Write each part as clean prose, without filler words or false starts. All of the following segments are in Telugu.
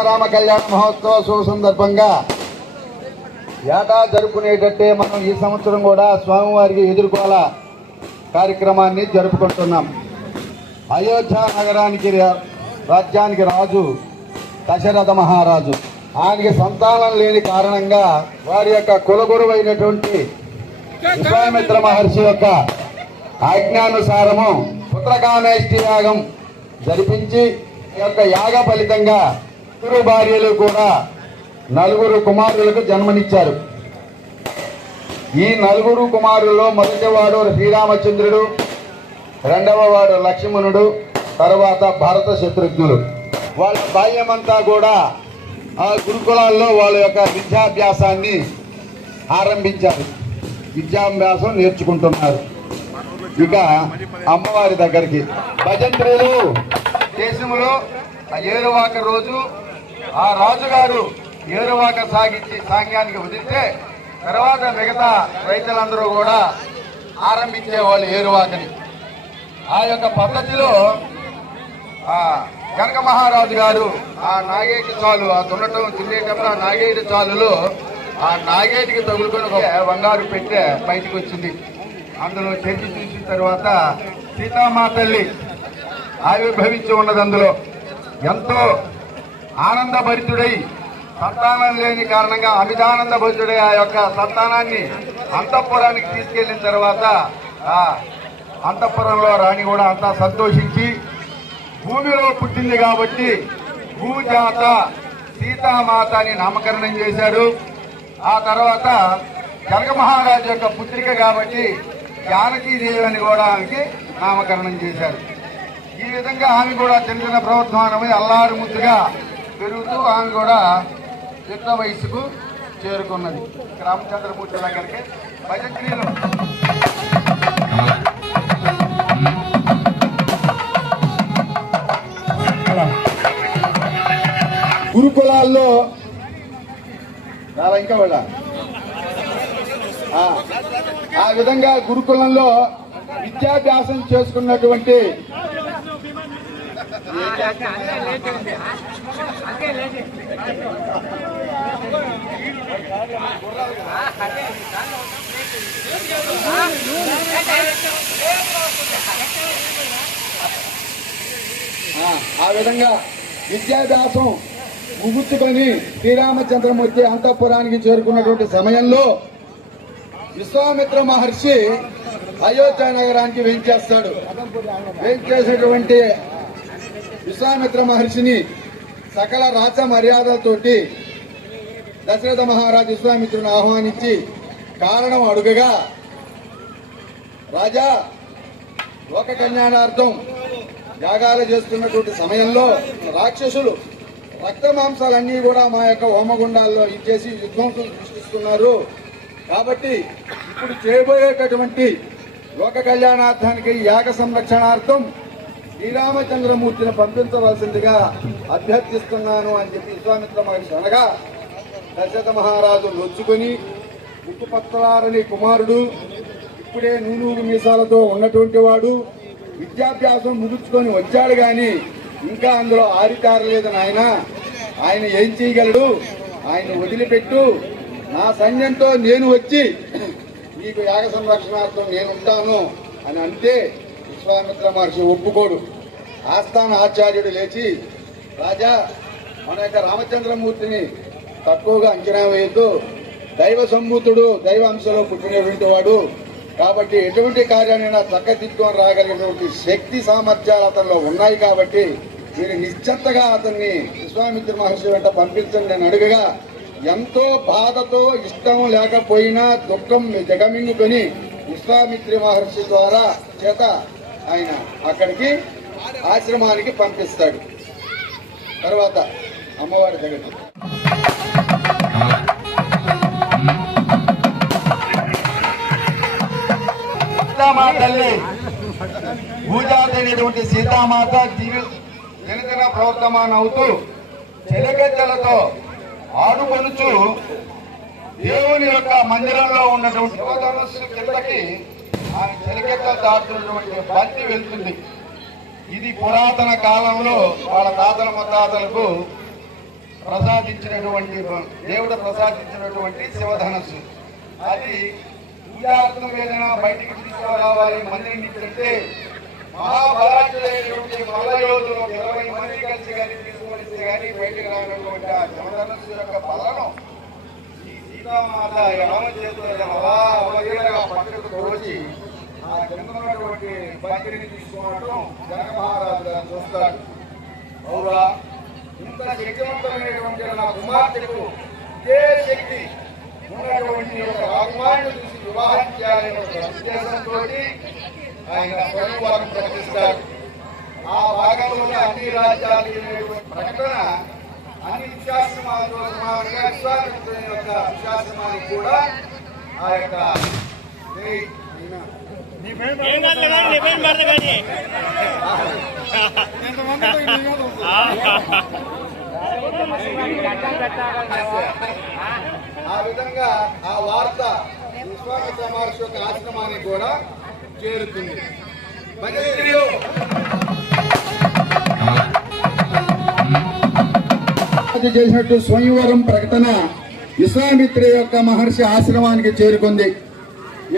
సీతారామ కళ్యాణ మహోత్సవ శుభ సందర్భంగా ఏటా జరుపుకునేటట్టే మనం ఈ సంవత్సరం కూడా స్వామివారికి ఎదుర్కోల కార్యక్రమాన్ని జరుపుకుంటున్నాం. అయోధ్య నగరానికి రాజ్యానికి రాజు దశరథ మహారాజు. ఆయనకి సంతానం లేని కారణంగా వారి యొక్క కులగురువు అయినటువంటి విశ్వామిత్ర మహర్షి యొక్క ఆజ్ఞానుసారము పుత్రకామేష్టి యాగం జరిపించి ఈ యొక్క యాగ ఫలితంగా ఇద్దరు భార్యలు కూడా 4 కుమారులకు జన్మనిచ్చారు. ఈ 4 కుమారుల్లో మొదటివాడు శ్రీరామచంద్రుడు, రెండవ వాడు లక్ష్మణుడు, తర్వాత భరత శత్రుఘ్నులు. వాళ్ళ బాల్యమంతా కూడా ఆ గురుకులాల్లో వాళ్ళ యొక్క విద్యాభ్యాసాన్ని ఆరంభించారు. విద్యాభ్యాసం నేర్చుకుంటున్నారు. ఇక అమ్మవారి దగ్గరికి భజంత్రులు దేశంలో ఏరువాక రోజు ఆ రాజుగారు ఏరువాక సాగించి సాంగ్యానికి వదిలితే తర్వాత మిగతా రైతులందరూ కూడా ఆరంభించేవాళ్ళు ఏరువాకని. ఆ యొక్క పద్ధతిలో జనక మహారాజు గారు ఆ నాగేటి చాలు ఆ దున్నటం తినేటప్పుడు ఆ నాగేటి చాలులో ఆ నాగేటికి తగులుకొని ఒక బంగారు పెట్టె బయటకు వచ్చింది. అందులో చెంది చూసిన తర్వాత సీతామాతల్లి ఆవిర్భవించి ఉన్నది. అందులో ఎంతో ఆనందభరితుడై సంతానం లేని కారణంగా అమితానందభరితుడై ఆ యొక్క సంతానాన్ని అంతఃపురానికి తీసుకెళ్లిన తర్వాత ఆ అంతఃపురంలో రాణి కూడా అంతా సంతోషించి భూమిలో పుట్టింది కాబట్టి భూజాత సీతామాత అని నామకరణం చేశారు. ఆ తర్వాత జనక మహారాజు యొక్క పుత్రిక కాబట్టి జానకీదేవి అని కూడా ఆమెకి నామకరణం చేశారు. ఈ విధంగా ఆమె కూడా చిన్న ప్రవర్తమానమై అల్లారు ముద్దుగా పెరుగుతూ ఆమె కూడా యుక్త వయసుకు చేరుకున్నది. రామచంద్రమూర్తి దగ్గరికి భజక్రియలు గురుకులాల్లో ఇంకా వాళ్ళ ఆ విధంగా గురుకులంలో విద్యాభ్యాసం చేసుకున్నటువంటి ఆ విధంగా విద్యాభ్యాసం ముగుర్చుకొని శ్రీరామచంద్రమూర్తి అంతఃపురానికి చేరుకున్నటువంటి సమయంలో విశ్వామిత్ర మహర్షి అయోధ్య నగరానికి వేంచేస్తాడు. వేంచేసినటువంటి విశ్వామిత్ర మహర్షిని సకల రాజ మర్యాదలతోటి దశరథ మహారాజు విశ్వామిత్రుని ఆహ్వానించి కారణం అడుగగా, రాజా లోక కళ్యాణార్థం యాగాలు చేస్తున్నటువంటి సమయంలో రాక్షసులు రక్త మాంసాలన్నీ కూడా మా యొక్క హోమగుండాల్లో ఇచ్చేసి విధ్వంసం సృష్టిస్తున్నారు. కాబట్టి ఇప్పుడు చేయబోయేటటువంటి లోక కళ్యాణార్థానికి యాగ సంరక్షణార్థం శ్రీరామచంద్రమూర్తిని పంపించవలసిందిగా అభ్యర్థిస్తున్నాను అని చెప్పి విశ్వామిత్ర మహర్షి అనగా, దశరథ మహారాజు నొచ్చుకొని ముక్కుపత్రారని కుమారుడు, ఇప్పుడే నూనూగు మీసాలతో ఉన్నటువంటి వాడు, విద్యాభ్యాసం ముగించుకొని వచ్చాడు గాని ఇంకా అందులో ఆరితారలేదు నాయన, ఆయన ఏం చేయగలడు, ఆయన వదిలిపెట్టు, నా సైన్యంతో నేను వచ్చి నీకు యాగ సంరక్షణార్థం నేనుంటాను అని అంటే విశ్వామిత్ర మహర్షి ఒప్పుకోడు. ఆస్థాన ఆచార్యుడు లేచి, రాజా మన యొక్క రామచంద్రమూర్తిని తక్కువగా అంచనా వేయద్దు, దైవ సంభూతుడు, దైవ అంశలో పుట్టినటువంటి వాడు కాబట్టి ఎటువంటి కార్యాలైనా చక్కదిద్దుకొని రాగలిగినటువంటి శక్తి సామర్థ్యాలు అతనిలో ఉన్నాయి కాబట్టి మీరు నిశ్చత్తగా అతన్ని విశ్వామిత్ర మహర్షి వెంట పంపించండి అని అడుగగా, ఎంతో బాధతో ఇష్టం లేకపోయినా దుఃఖం జగమింగుకొని విశ్వామిత్ర మహర్షి ద్వారా చేత ఆయన అక్కడికి ఆశ్రమానికి పంపిస్తాడు. తర్వాత అమ్మవారి దగ్గరికి సీతామాతల్లి భూజాత అయినటువంటి సీతామాత దినదిన ప్రవర్తమానం అవుతూ చెలగజ్జలతో ఆడుకొనుచు దేవుని యొక్క మందిరంలో ఉన్నటువంటి శివధనుస్సు కిందకి ఆ చెలగజ్జలు దాటుతున్నటువంటి బంతి వెళ్తుంది. ఇది పురాతన కాలంలో వాళ్ళ తాతల ముత్తాతలకు ప్రసాదించినటువంటి దేవుడు ప్రసాదించినటువంటి శివధనస్సు. అది పూజార్థం ఏదైనా బయటికి తీసుకురావాలి మందిరం నుంచి అంటే మహాబలాఢ్యులైనటువంటి మల్లయోధులు 20 మంది కలిసి కానీ తీసుకొస్తే కానీ బయటకు రానటువంటి ఆ శివధనస్సు యొక్క బలను ఈ సీతామాత రామ చేతుల అవలీలగా పక్కకు తోచి ఆ కిందటువంటి బంతిని తీసుకున్నట్టు జనక మహారాజు గారు చూస్తాడు. అవురా, ఇంత శక్తివంతమైనటువంటి నా కుమార్తెకు ఇదే శక్తి ఉన్నటువంటి ఒక రాకుమారుని చూసి వివాహం చేయాలనే ఒక ఉద్దేశంతో ఆయన స్వయంవరం ప్రకటిస్తాడు. ఆ భాగంలోనే అన్ని రాజ్యాలు ప్రకటన అన్ని విశ్వాసమాలతో సమానంగా విశ్వామిత్రుని యొక్క విశ్వాసమానికి కూడా ఆ యొక్క ఆ విధంగా ఆ వార్త విశ్వామిత్ర మహర్షి యొక్క ఆశ్రమానికి కూడా చేరుతుంది. చేసినట్టు స్వయంవరం ప్రకటన విశ్వామిత్ర యొక్క మహర్షి ఆశ్రమానికి చేరుకుంది.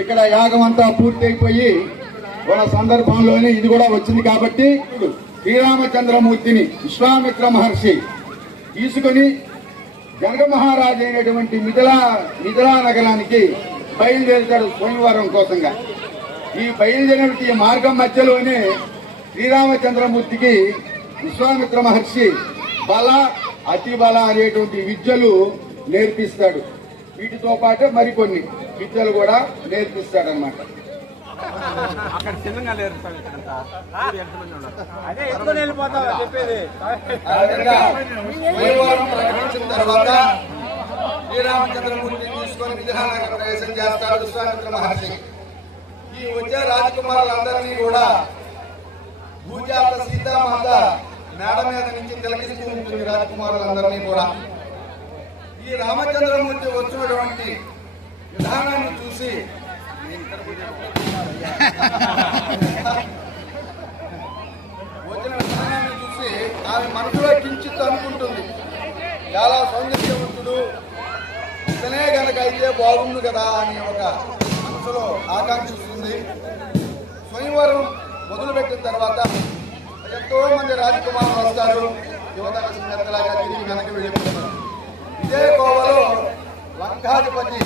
ఇక్కడ యాగం అంతా పూర్తయిపోయి ఉన్న సందర్భంలోనే ఇది కూడా వచ్చింది. కాబట్టి శ్రీరామచంద్రమూర్తిని విశ్వామిత్ర మహర్షి తీసుకుని జనక మహారాజు అయినటువంటి మిథిలా నగరానికి బయలుదేరుతాడు స్వయంవరం కోసంగా. ఈ బయలుదేరినటువంటి ఈ మార్గం మధ్యలోనే శ్రీరామచంద్రమూర్తికి విశ్వామిత్ర మహర్షి బల అతి బల అనేటువంటి విద్యలు నేర్పిస్తాడు. వీటితో పాటు మరికొన్ని విద్యలు కూడా నేర్పిస్తాడు అన్నమాట. ప్రకటించిన తర్వాత శ్రీరామచంద్రమూర్తిని తీసుకొని విజయనగరం ప్రవేశం చేస్తాడు విశ్వామిత్ర మహర్షి. ఈ వచ్చే రాజకుమారులందరినీ కూడా భూజాత సీతామాత మేడ మీద నుంచి తిలకిస్తూ ఉంటుంది. రాజకుమారులందరినీ కూడా ఈ రామచంద్రమూర్తి వచ్చినటువంటి విధానాన్ని చూసి ఆమె మనసులో కించిత్ అనుకుంటుంది, చాలా సౌందర్యవంతుడు, ఇతనే గనక అయితే బాగుండు కదా అని ఒక మనసులో ఆకాంక్షిస్తుంది. స్వయంవరం మొదలుపెట్టిన తర్వాత ఎంతో మంది రాజకుమారులు వస్తారు. యువతగా తిరిగి వెనక్కి వెళ్ళిపోతున్నారు. ఇదే కోవలో లంకాధిపతి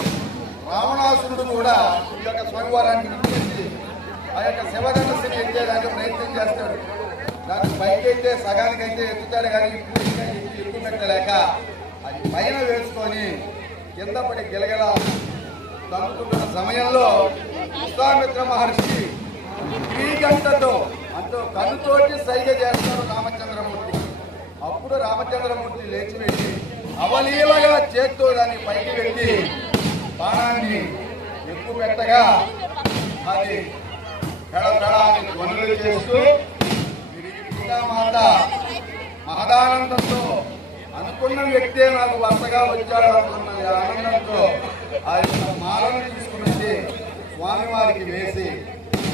రావణాసురుడు కూడా ఈ యొక్క స్వయంవరాన్ని వినిపించి ఆ యొక్క శివధనస్సుని ఎత్తేదానికి ప్రయత్నం చేస్తాడు. దానికి పైకైతే సగానికైతే ఎత్తుతాడు కానీ ఎక్కువ పెట్టలేక అది పైన వేసుకొని కింద పడి గిలగల తనుకుంటున్న సమయంలో విశ్వామిత్ర మహర్షి ఈ గంటతో అంటూ కన్నుతోటి సైగ చేస్తాడు రామచంద్రమూర్తి. అప్పుడు రామచంద్రమూర్తి లేచి వెళ్ళి అవలీలగా చేత్తో దాన్ని పైకి పెట్టి బాణాన్ని ఎక్కువ పెట్టగా అది కడకడాన్ని ధ్వనులు చేస్తూ సీతామాత మహదానందంతో అనుకున్న వ్యక్తే నాకు భర్తగా వచ్చాడు అనుకున్న ఆనందంతో ఆ యొక్క మాలను తీసుకుని స్వామివారికి వేసి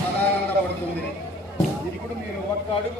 మహదానందపడుతుంది. ఇప్పుడు మీరు ఒక్క అడుగు